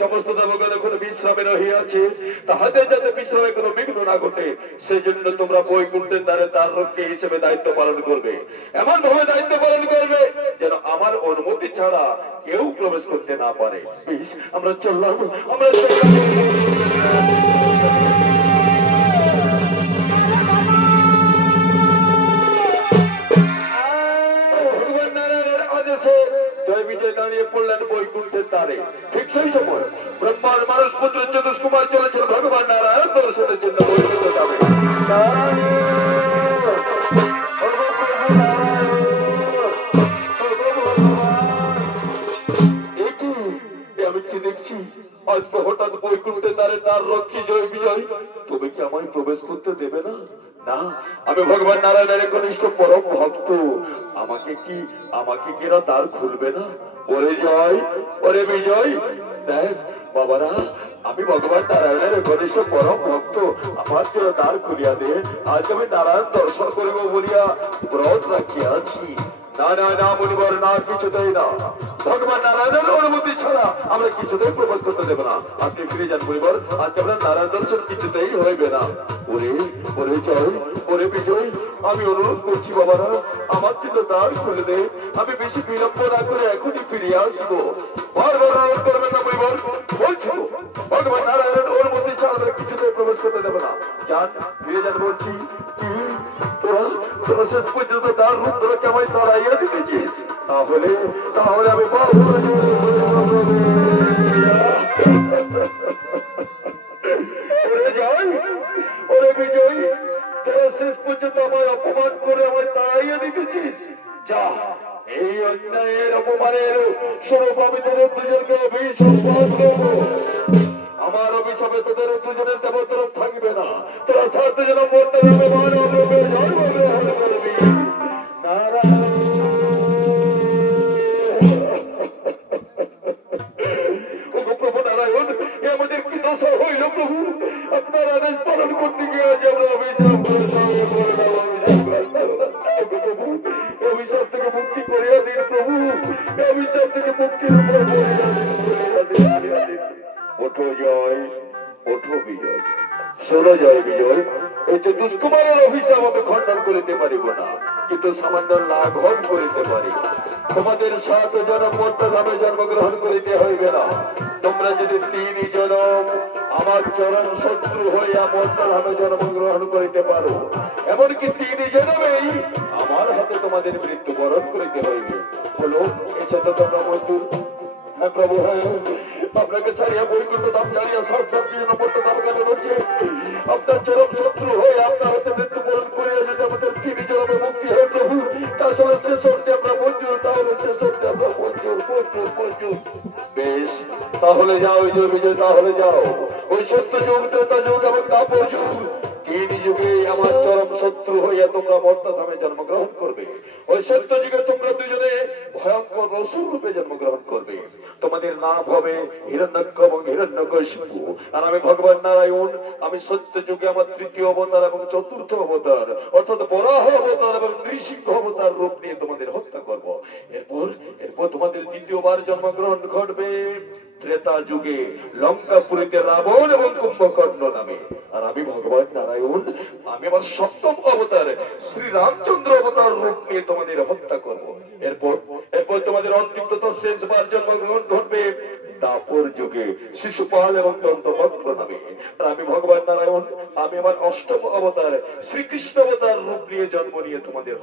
समस्त देवगण এখন বিশ্রামে রহিয়াছে তাহাদের যাতে বিশ্রামে কোনো বিঘ্ন না ঘটে সেজন্য তোমরা বৈকুণ্ঠের দ্বারে দ্বার রক্ষী হিসেবে দায়িত্ব পালন করবে এমন ভাবে দায়িত্ব পালন করবে যেন আমার অনুমতি ছাড়া কেউ প্রবেশ করতে না পারে আমরা চললাম ভগবান নারায়ণের আদেশে জয় বিজয় দাঁড়িয়ে পড়লেন বৈকুণ্ঠের দ্বারে ঠিক সেই সময় ব্রহ্মার মানস পুত্র চতুষ কুমার চলেছেন ভগবান নারায়ণ দর্শনের জন্য বৈকুণ্ঠ যাবে আমি কি দেখছি আজকে হঠাৎ বৈকুণ্ঠের দ্বারে তার রক্ষী জয় বিজয় তুমি কি আমায় প্রবেশ করতে দেবে না না আমি ভগবান নারায়ণের কনিষ্ঠ পরম ভক্ত আমাকে কিনা দ্বার খুলবে না ওরে জয় ওরে বিজয় দেখ বাবারা আমি ভগবান নারায়ণের কনিষ্ঠ পরম ভক্ত আমার জন্য দ্বার খুলিয়া দে আজ আমি নারায়ণ দর্শন করিব বলিয়া ব্রত রাখিয়াছি না না না বলিবার না কিছুতেই না ভগবান নারায়ণের অনুমতি ছাড়া আমরা কিছুতেই প্রবেশ করতে দেব না আপনি ফিরে যান বলিবার আজ আমরা নারায়ণ দর্শন কিছুতেই হইবে না ওরে ওরে জয় ওরে বিজয় আমি অনুরোধ করছি বাবারা আমার জন্য দ্বার খুলে দে আমি বেশি বিলম্ব না করে এখনই ফিরে আসবো বারবার অনুরোধ করবেন না বলিবার বলছো ভগবান নারায়ণের অনুমতি ছাড়া আমরা কিছুতেই প্রবেশ করতে দেব না যান ফিরে যান বলছি তোরা শেষ পর্যন্ত তার রূপ ধরে কেমন লড়াইয়া দিতেছিস তাহলে আমি ওরে বিজয় তোরা শেষ পর্যন্ত আমায় অপমান করে আমায় তাড়াইয়া দিতেছিস যা এই অন্যায়ের অপমানের স্বরূপ আমি তোদের দুজনকে অভিশাপ দেবো আমার অভিশাপে তোদের দুজনের দেবতরফ থাকবে না তোরা সাত জন মরতে যাবে মানব রূপে জন্ম গ্রহণ করবি প্রভু নারায়ণ এ আমাদের কি দশা হইল প্রভু আপনার আদেশ পালন করতে গিয়ে আজ আমরা অভিশাপ থেকে মুক্তি করিয়া দিন প্রভু অভিশাপ থেকে মুক্তির ওঠো জয় ওঠো বিজয় শোনো জয় বিজয় এই যে দুষ্কুমারের অভিশাপ আমি খণ্ডন করিতে পারিব না কিন্তু সামান্য লাঘব করিতে পারি তোমাদের 7 জনম মর্তধামে জন্মগ্রহণ করিতে হইবে না তোমরা যদি 3 জনম আমার চরম শত্রু হইয়া মর্তধামে জন্মগ্রহণ করিতে পারো এমনকি 3 জনমেই আমার হাতে তোমাদের মৃত্যুবরণ করিতে হইবে বলো এসে তো তোমরা মজদুর হ্যাঁ প্রভু হ্যাঁ আপনাকে ছাড়িয়া বৈকুণ্ঠ ধাম ছাড়িয়া 7 জনম মর্তধাম কেন রয়েছে আপনার চরম শত্রু হয়ে আপনার হাতে মৃত্যুবরণ করিয়া যদি আমাদের 3 জনমে মুক্তি হয় প্রভু তাহলে শেষ হতে আমরা মঞ্জুর তাহলে শেষ হতে আমরা মঞ্জুর বেশ তাহলে যাও জয় বিজয় তাহলে যাও ওই সত্য যুগ ত্রেতা যুগ এবং তাপর যুগ তিন যুগে আমার চরম শত্রু হইয়া তোমরা মর্তধামে জন্মগ্রহণ করবে। ওই সত্য যুগে তোমরা দুজনে ভয়ঙ্কর অসুর রূপে জন্মগ্রহণ করবে। তোমাদের নাম হবে হিরণ্যাক্ষ এবং হিরণ্যকশিপু। আর আমি ভগবান নারায়ণ, আমি সত্য যুগে আমার তৃতীয় অবতার এবং চতুর্থ অবতার অর্থাৎ বরাহ অবতার এবং নৃসিংহ অবতার রূপ নিয়ে তোমাদের হত্যা করব। এরপর এরপর তোমাদের দ্বিতীয়বার জন্মগ্রহণ ঘটবে ত্রেতা যুগে লঙ্কাপুরীতে রাবণ এবং কুম্ভকর্ণ নামে। আর আমি ভগবান নারায়ণ, আমি আমার সপ্তম অবতার শ্রী রামচন্দ্র অবতার রূপ নিয়ে তোমাদের হত্যা করব। এরপর এরপর তোমাদের অন্তিম তথা শেষবার জন্মগ্রহণ ঘটবে দাপর যুগে শিশুপাল এবং দন্তবক্র নামে। আর আমি ভগবান নারায়ণ, আমি আমার অষ্টম অবতার শ্রীকৃষ্ণ অবতার রূপ নিয়ে জন্ম নিয়ে তোমাদের